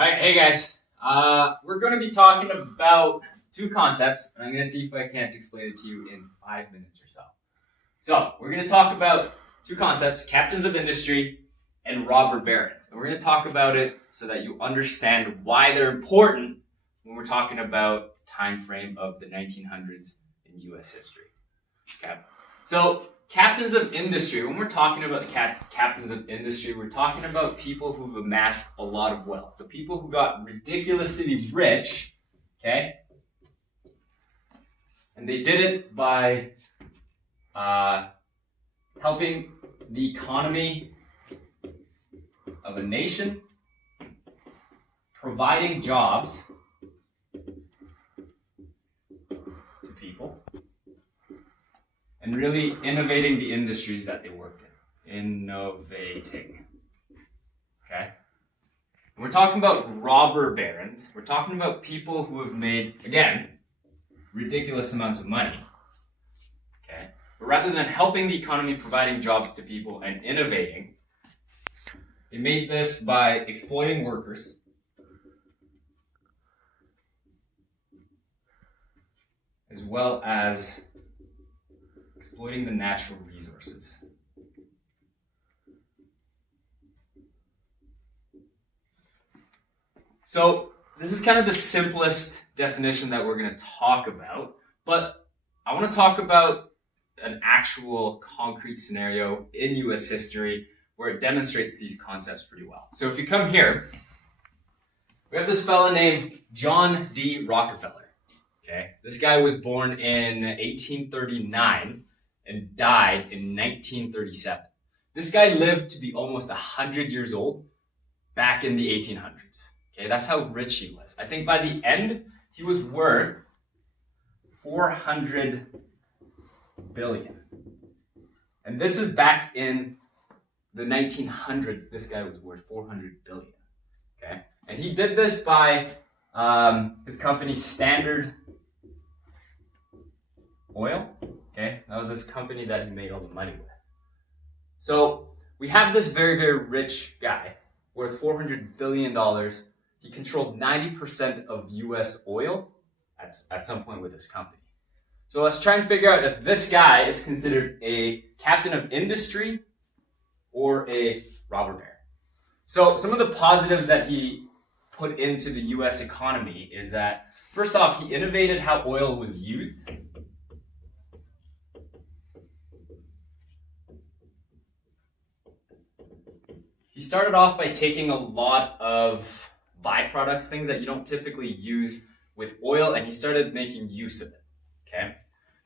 Alright, hey guys. We're going to be talking about two concepts, and I'm going to see if I can't explain it to you in 5 minutes or so. So, we're going to talk about two concepts, captains of industry and robber barons. And we're going to talk about it so that you understand why they're important when we're talking about the time frame of the 1900s in U.S. history. Okay? So, captains of industry, when we're talking about captains of industry, we're talking about people who've amassed a lot of wealth. So people who got ridiculously rich, okay? And they did it by helping the economy of a nation, providing jobs to people, and really innovating the industries that they worked in. Innovating. Okay? When we're talking about robber barons, we're talking about people who have made, again, ridiculous amounts of money. Okay? But rather than helping the economy, providing jobs to people, and innovating, they made this by exploiting workers, as well as exploiting the natural resources. So this is kind of the simplest definition that we're going to talk about, but I want to talk about an actual concrete scenario in U.S. history where it demonstrates these concepts pretty well. So if you come here, we have this fella named John D. Rockefeller. Okay, this guy was born in 1839 and died in 1937. This guy lived to be almost 100 years old back in the 1800s. Okay, that's how rich he was. I think by the end, he was worth 400 billion. And this is back in the 1900s. This guy was worth 400 billion. Okay, and he did this by his company Standard Oil. Okay, that was this company that he made all the money with. So we have this very, very rich guy worth $400 billion. He controlled 90% of U.S. oil at some point with his company. So let's try and figure out if this guy is considered a captain of industry or a robber baron. So some of the positives that he put into the U.S. economy is that, first off, he innovated how oil was used. He started off by taking a lot of byproducts, things that you don't typically use with oil, and he started making use of it. Okay?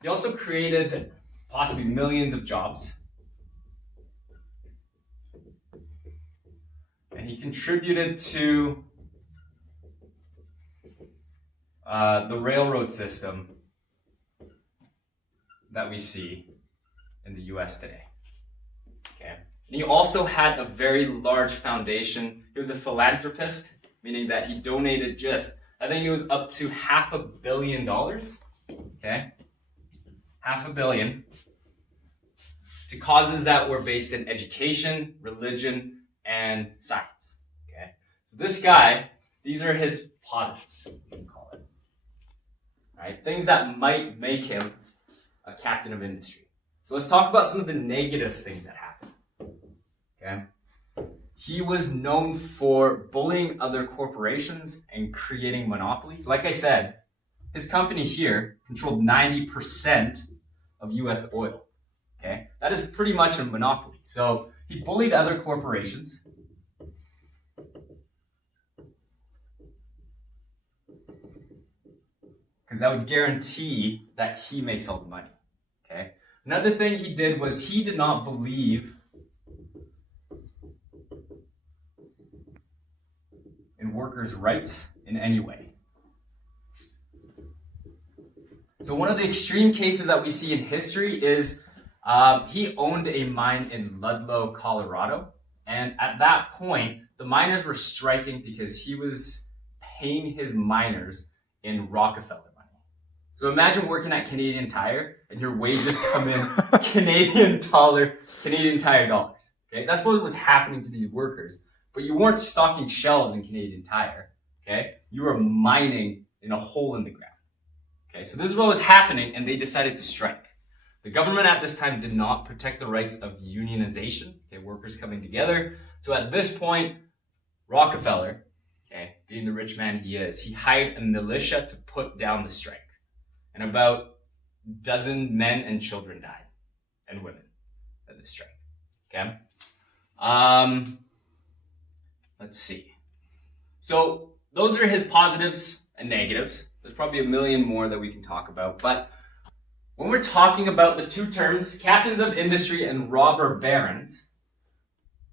He also created possibly millions of jobs. And he contributed to the railroad system that we see in the U.S. today. Okay? And he also had a very large foundation. He was a philanthropist, meaning that he donated I think it was up to $500 million. Okay? $500 million to causes that were based in education, religion, and science. Okay? So this guy, these are his positives, you can call it. Right? Things that might make him a captain of industry. So let's talk about some of the negative things that happened. Okay? He was known for bullying other corporations and creating monopolies. Like I said, his company here controlled 90% of U.S. oil. Okay? That is pretty much a monopoly. So he bullied other corporations. Because that would guarantee that he makes all the money. Okay? Another thing he did was he did not believe in workers' rights in any way. So one of the extreme cases that we see in history is he owned a mine in Ludlow, Colorado. And at that point, the miners were striking because he was paying his miners in Rockefeller money. So imagine working at Canadian Tire and your wages come in Canadian Tire dollars. Okay, that's what was happening to these workers. but you weren't stocking shelves in Canadian Tire, okay? You were mining in a hole in the ground, okay? So this is what was happening, and they decided to strike. The government at this time did not protect the rights of unionization, okay, workers coming together. So at this point, Rockefeller, okay, being the rich man he is, he hired a militia to put down the strike. And about a dozen men and children died, and women, at this strike, okay? Let's see. So those are his positives and negatives. There's probably a million more that we can talk about. But when we're talking about the two terms, captains of industry and robber barons,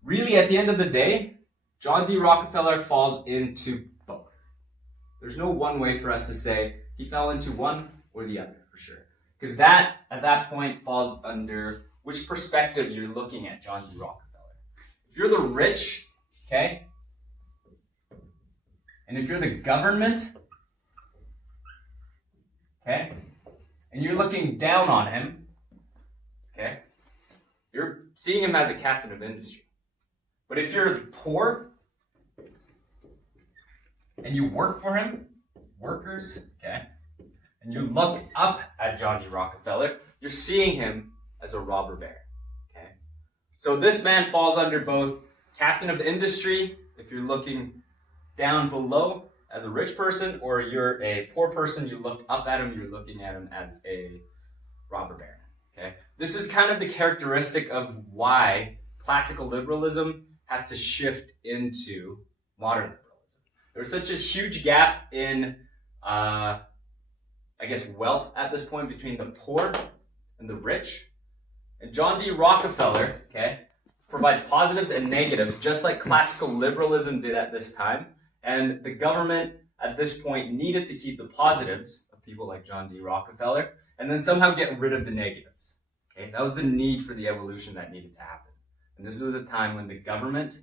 really at the end of the day, John D. Rockefeller falls into both. There's no one way for us to say he fell into one or the other for sure. Because that, at that point, falls under which perspective you're looking at John D. Rockefeller. If you're the rich, okay, and if you're the government, okay, and you're looking down on him, okay, you're seeing him as a captain of industry. But if you're the poor and you work for him, workers, okay, and you look up at John D. Rockefeller, you're seeing him as a robber baron, okay? So this man falls under both captain of industry, if you're looking down below as a rich person, or you're a poor person, you look up at him, you're looking at him as a robber baron, okay? This is kind of the characteristic of why classical liberalism had to shift into modern liberalism. There was such a huge gap in, wealth at this point between the poor and the rich. And John D. Rockefeller, okay, provides positives and negatives just like classical liberalism did at this time. And the government at this point needed to keep the positives of people like John D. Rockefeller and then somehow get rid of the negatives. Okay, that was the need for the evolution that needed to happen. And this was a time when the government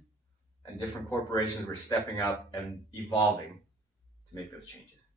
and different corporations were stepping up and evolving to make those changes.